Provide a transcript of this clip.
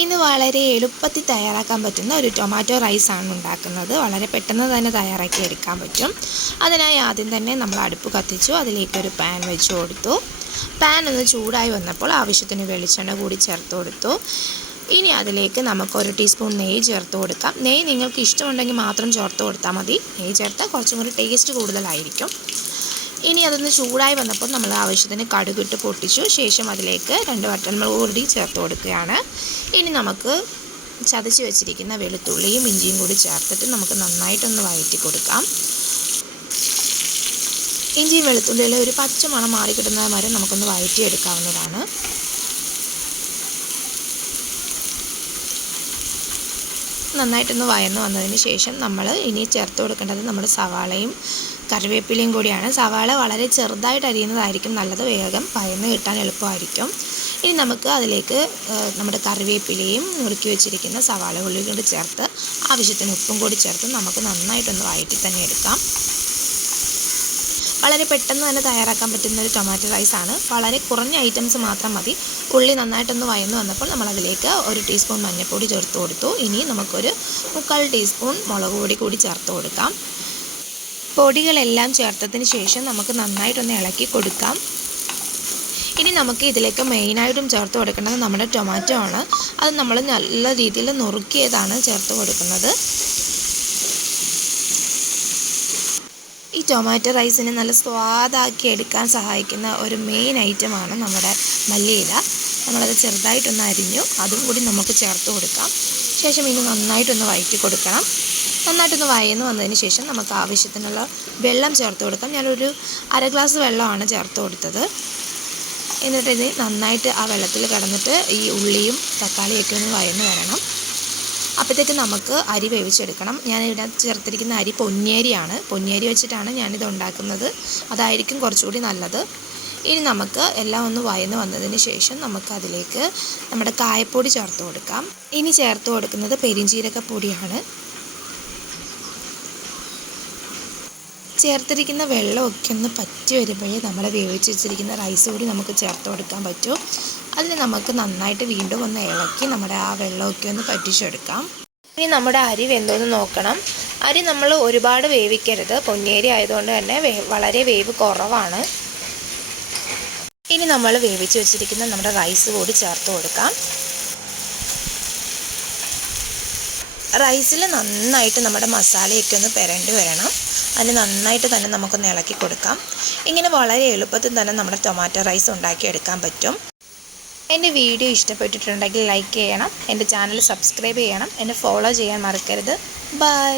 ഇന്ന് വളരെ എളുപ്പത്തിൽ തയ്യാറാക്കാൻ പറ്റുന്ന ഒരു ടൊമാറ്റോ റൈസാണ് ഉണ്ടാക്കുന്നത്. വളരെ പെട്ടെന്ന് തന്നെ തയ്യാറാക്കി എടുക്കാൻ പറ്റും. അതിനായി ആദ്യം തന്നെ നമ്മൾ അടുപ്പ് കത്തിച്ചു, അതിലേക്കൊരു പാൻ വെച്ച് കൊടുത്തു. പാൻ ഒന്ന് ചൂടായി വന്നപ്പോൾ ആവശ്യത്തിന് വെളിച്ചെണ്ണ കൂടി ചേർത്ത് കൊടുത്തു. ഇനി അതിലേക്ക് നമുക്ക് 1 ടീസ്പൂൺ നെയ്യ് ചേർത്ത് കൊടുക്കാം. നെയ്യ് നിങ്ങൾക്ക് ഇഷ്ടമുണ്ടെങ്കിൽ മാത്രം ചേർത്ത് കൊടുത്താൽ മതി. നെയ്യ് ചേർത്താൽ കുറച്ചും കൂടി ടേസ്റ്റ് കൂടുതലായിരിക്കും. ഇനി അതൊന്ന് ചൂടായി വന്നപ്പോൾ നമ്മൾ ആവശ്യത്തിന് കടുകിട്ട് പൊട്ടിച്ചു. ശേഷം അതിലേക്ക് 2 വറ്റൽമുളക് കൂടി ചേർത്ത് കൊടുക്കുകയാണ്. ഇനി നമുക്ക് ചതച്ച് വെച്ചിരിക്കുന്ന വെളുത്തുള്ളിയും ഇഞ്ചിയും കൂടി ചേർത്തിട്ട് നമുക്ക് നന്നായിട്ടൊന്ന് വഴറ്റി കൊടുക്കാം. ഇഞ്ചിയും വെളുത്തുള്ളിയിൽ ഒരു പച്ച മണം മാറി കിട്ടുന്നത് വരെ നമുക്കൊന്ന് വഴറ്റിയെടുക്കാവുന്നതാണ്. നന്നായിട്ടൊന്ന് വഴന്ന് വന്നതിന് ശേഷം നമ്മൾ ഇനി ചേർത്ത് കൊടുക്കേണ്ടത് നമ്മുടെ സവാളയും കറിവേപ്പിലയും കൂടിയാണ്. സവാള വളരെ ചെറുതായിട്ട് അരിയുന്നതായിരിക്കും നല്ലത്, വേഗം വഴന്ന് കിട്ടാൻ എളുപ്പമായിരിക്കും. ഇനി നമുക്ക് അതിലേക്ക് നമ്മുടെ കറിവേപ്പിലയും നുറുക്കി വെച്ചിരിക്കുന്ന സവാള ഉള്ളി കൂടി ചേർത്ത് ആവശ്യത്തിന് ഉപ്പും കൂടി ചേർത്ത് നമുക്ക് നന്നായിട്ടൊന്ന് വഴറ്റി തന്നെ എടുക്കാം. വളരെ പെട്ടെന്ന് തന്നെ തയ്യാറാക്കാൻ പറ്റുന്ന ഒരു ടൊമാറ്റോ റൈസാണ്. വളരെ കുറഞ്ഞ ഐറ്റംസ് മാത്രം മതി. ഉള്ളി നന്നായിട്ടൊന്ന് വഴന്ന് വന്നപ്പോൾ നമ്മളതിലേക്ക് 1 ടീസ്പൂൺ മഞ്ഞൾപ്പൊടി ചേർത്ത് കൊടുത്തു. ഇനി നമുക്കൊരു 1/4 ടീസ്പൂൺ മുളക് പൊടി കൂടി ചേർത്ത് കൊടുക്കാം. പൊടികളെല്ലാം ചേർത്തതിന് ശേഷം നമുക്ക് നന്നായിട്ടൊന്ന് ഇളക്കി കൊടുക്കാം. ഇനി നമുക്ക് ഇതിലേക്ക് മെയിനായിട്ടും ചേർത്ത് കൊടുക്കേണ്ടത് നമ്മുടെ ടൊമാറ്റോ ആണ്. അത് നമ്മൾ നല്ല രീതിയിൽ നുറുക്കിയതാണ് ചേർത്ത് കൊടുക്കുന്നത്. ഈ ടൊമാറ്റോ റൈസിന് നല്ല സ്വാദാക്കി എടുക്കാൻ സഹായിക്കുന്ന ഒരു മെയിൻ ഐറ്റമാണ് നമ്മുടെ മല്ലിയില. നമ്മളത് ചെറുതായിട്ടൊന്ന് അരിഞ്ഞു, അതും കൂടി നമുക്ക് ചേർത്ത് കൊടുക്കാം. ശേഷം ഇത് നന്നായിട്ടൊന്ന് വഴറ്റി കൊടുക്കണം. നന്നായിട്ടൊന്ന് വഴന്ന് വന്നതിന് ശേഷം നമുക്ക് ആവശ്യത്തിനുള്ള വെള്ളം ചേർത്ത് കൊടുക്കാം. ഞാനൊരു 1/2 ഗ്ലാസ് വെള്ളമാണ് ചേർത്ത് കൊടുത്തത്. എന്നിട്ട് ഇത് നന്നായിട്ട് ആ വെള്ളത്തിൽ കിടന്നിട്ട് ഈ ഉള്ളിയും തക്കാളിയൊക്കെ ഒന്ന് വഴന്ന് വരണം. അപ്പോഴത്തേക്ക് നമുക്ക് അരി വേവിച്ചെടുക്കണം. ഞാനിവിടെ ചേർത്തിരിക്കുന്ന അരി പൊന്നിയരിയാണ്. പൊന്നിയരി വെച്ചിട്ടാണ് ഞാനിത് ഉണ്ടാക്കുന്നത്. അതായിരിക്കും കുറച്ചുകൂടി നല്ലത്. ഇനി നമുക്ക് എല്ലാം ഒന്ന് വഴന്ന് വന്നതിന് ശേഷം നമുക്ക് അതിലേക്ക് നമ്മുടെ കായപ്പൊടി ചേർത്ത് കൊടുക്കാം. ഇനി ചേർത്ത് കൊടുക്കുന്നത് പെരിഞ്ജീരകപ്പൊടിയാണ്. ചേർത്തിരിക്കുന്ന വെള്ളമൊക്കെ ഒന്ന് പറ്റി വരുമ്പോഴേ നമ്മൾ വേവിച്ച് വെച്ചിരിക്കുന്ന റൈസ് കൂടി നമുക്ക് ചേർത്ത് കൊടുക്കാൻ പറ്റൂ. അതിന് നമുക്ക് നന്നായിട്ട് വീണ്ടും ഒന്ന് ഇളക്കി നമ്മുടെ ആ വെള്ളമൊക്കെ ഒന്ന് പറ്റിച്ചെടുക്കാം. ഇനി നമ്മുടെ അരി വെന്തോന്ന് നോക്കണം. അരി നമ്മൾ ഒരുപാട് വേവിക്കരുത്. പൊന്നിയരി ആയതുകൊണ്ട് തന്നെ വളരെ വേവ് കുറവാണ്. ഇനി നമ്മൾ വേവിച്ച് വെച്ചിരിക്കുന്ന നമ്മുടെ റൈസ് കൂടി ചേർത്ത് കൊടുക്കാം. റൈസിൽ നന്നായിട്ട് നമ്മുടെ മസാലയൊക്കെ ഒന്ന് പുരണ്ടി വരണം. അതിന് നന്നായിട്ട് തന്നെ നമുക്കൊന്ന് ഇളക്കി കൊടുക്കാം. ഇങ്ങനെ വളരെ എളുപ്പത്തിൽ തന്നെ നമ്മുടെ ടൊമാറ്റോ റൈസ് ഉണ്ടാക്കിയെടുക്കാൻ പറ്റും. എൻ്റെ വീഡിയോ ഇഷ്ടപ്പെട്ടിട്ടുണ്ടെങ്കിൽ ലൈക്ക് ചെയ്യണം, എൻ്റെ ചാനൽ സബ്സ്ക്രൈബ് ചെയ്യണം, എന്നെ ഫോളോ ചെയ്യാൻ മറക്കരുത്. ബൈ.